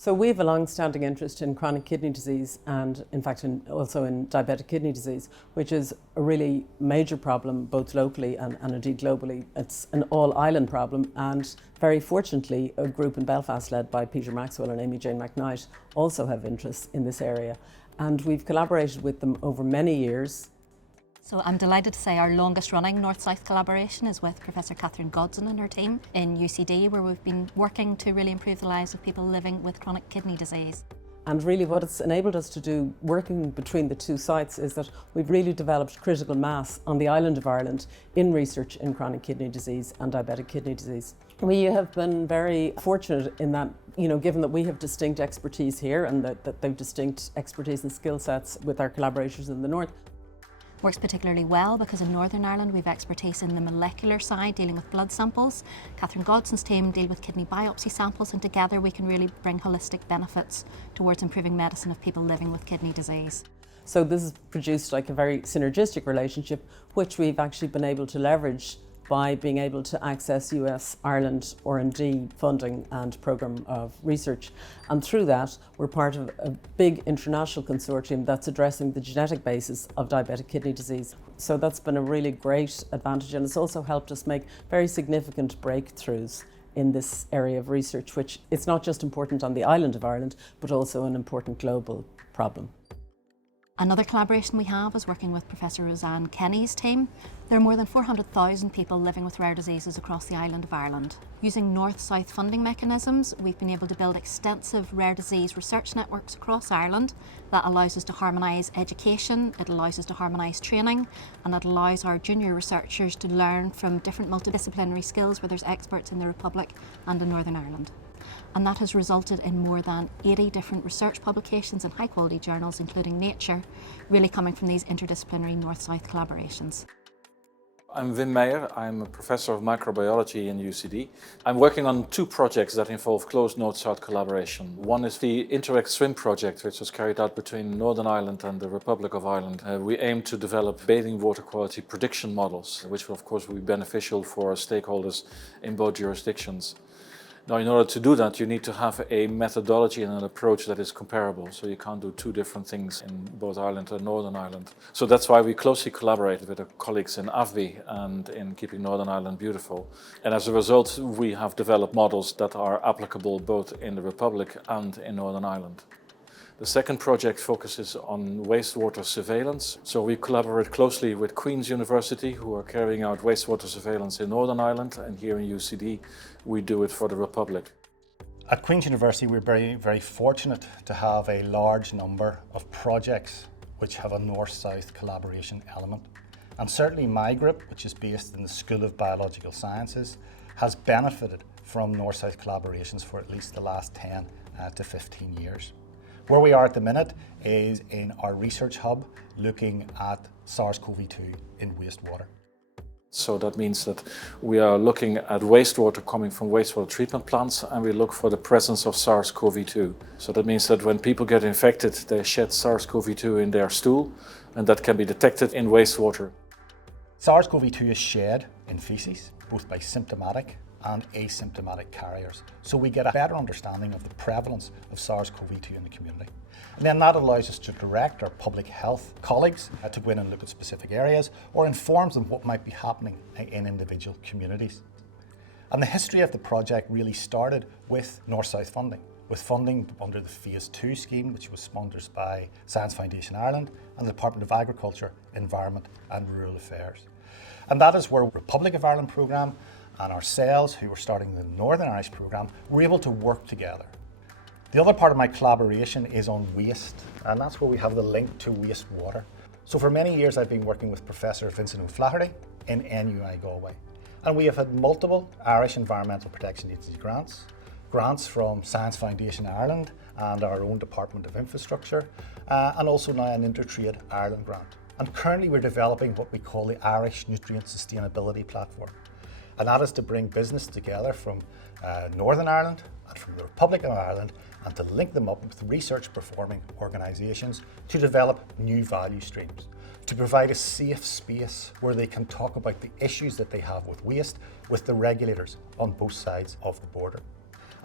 So we have a long-standing interest in chronic kidney disease and in fact also in diabetic kidney disease, which is a really major problem both locally and indeed globally. It's an all-island problem, and very fortunately a group in Belfast led by Peter Maxwell and Amy Jane McKnight also have interests in this area, and we've collaborated with them over many years. So I'm delighted to say our longest running North-South collaboration is with Professor Catherine Godson and her team in UCD, where we've been working to really improve the lives of people living with chronic kidney disease. And really what it's enabled us to do, working between the two sites, is that we've really developed critical mass on the island of Ireland in research in chronic kidney disease and diabetic kidney disease. We have been very fortunate in that, given that we have distinct expertise here and that they've distinct expertise and skill sets with our collaborators in the north. Works particularly well because in Northern Ireland we've expertise in the molecular side, dealing with blood samples. Catherine Godson's team deal with kidney biopsy samples, and together we can really bring holistic benefits towards improving medicine of people living with kidney disease. So this has produced like a very synergistic relationship, which we've actually been able to leverage by being able to access US, Ireland R&D funding and programme of research. And through that, we're part of a big international consortium that's addressing the genetic basis of diabetic kidney disease. So that's been a really great advantage, and it's also helped us make very significant breakthroughs in this area of research, which it's not just important on the island of Ireland, but also an important global problem. Another collaboration we have is working with Professor Roseanne Kenny's team. There are more than 400,000 people living with rare diseases across the island of Ireland. Using North-South funding mechanisms, we've been able to build extensive rare disease research networks across Ireland that allows us to harmonise education, it allows us to harmonise training, and it allows our junior researchers to learn from different multidisciplinary skills where there's experts in the Republic and in Northern Ireland. And that has resulted in more than 80 different research publications in high quality journals, including Nature, really coming from these interdisciplinary North-South collaborations. I'm Wim Meijer. I'm a professor of microbiology in UCD. I'm working on two projects that involve close North-South collaboration. One is the Interact Swim project, which was carried out between Northern Ireland and the Republic of Ireland. We aim to develop bathing water quality prediction models, which will of course be beneficial for our stakeholders in both jurisdictions. Now, in order to do that, you need to have a methodology and an approach that is comparable. So you can't do two different things in both Ireland and Northern Ireland. So that's why we closely collaborate with our colleagues in AVBI and in Keeping Northern Ireland Beautiful. And as a result, we have developed models that are applicable both in the Republic and in Northern Ireland. The second project focuses on wastewater surveillance. So we collaborate closely with Queen's University, who are carrying out wastewater surveillance in Northern Ireland, and here in UCD we do it for the Republic. At Queen's University we're very fortunate to have a large number of projects which have a North-South collaboration element. And certainly my group, which is based in the School of Biological Sciences, has benefited from North-South collaborations for at least the last 10 to 15 years. Where we are at the minute is in our research hub looking at SARS-CoV-2 in wastewater. So that means that we are looking at wastewater coming from wastewater treatment plants, and we look for the presence of SARS-CoV-2. So that means that when people get infected, they shed SARS-CoV-2 in their stool, and that can be detected in wastewater. SARS-CoV-2 is shed in feces, both by symptomatic and asymptomatic carriers. So we get a better understanding of the prevalence of SARS-CoV-2 in the community. And then that allows us to direct our public health colleagues to go in and look at specific areas, or informs them what might be happening in individual communities. And the history of the project really started with North-South funding, with funding under the Phase 2 scheme, which was sponsored by Science Foundation Ireland and the Department of Agriculture, Environment and Rural Affairs. And that is where Republic of Ireland programme and ourselves, who were starting the Northern Irish programme, were able to work together. The other part of my collaboration is on waste, and that's where we have the link to wastewater. So for many years I've been working with Professor Vincent O'Flaherty in NUI Galway, and we have had multiple Irish Environmental Protection Agency grants from Science Foundation Ireland and our own Department of Infrastructure, and also now an Intertrade Ireland grant. And currently we're developing what we call the Irish Nutrient Sustainability Platform. And that is to bring business together from Northern Ireland and from the Republic of Ireland, and to link them up with research performing organisations to develop new value streams, to provide a safe space where they can talk about the issues that they have with waste with the regulators on both sides of the border.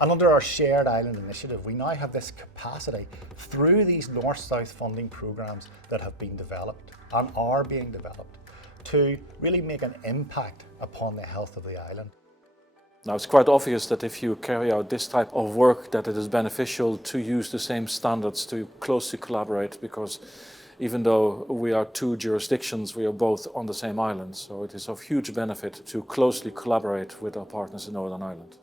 And under our Shared Island initiative, we now have this capacity through these North-South funding programs that have been developed and are being developed to really make an impact upon the health of the island. Now, it's quite obvious that if you carry out this type of work, that it is beneficial to use the same standards, to closely collaborate, because even though we are two jurisdictions, we are both on the same island. So it is of huge benefit to closely collaborate with our partners in Northern Ireland.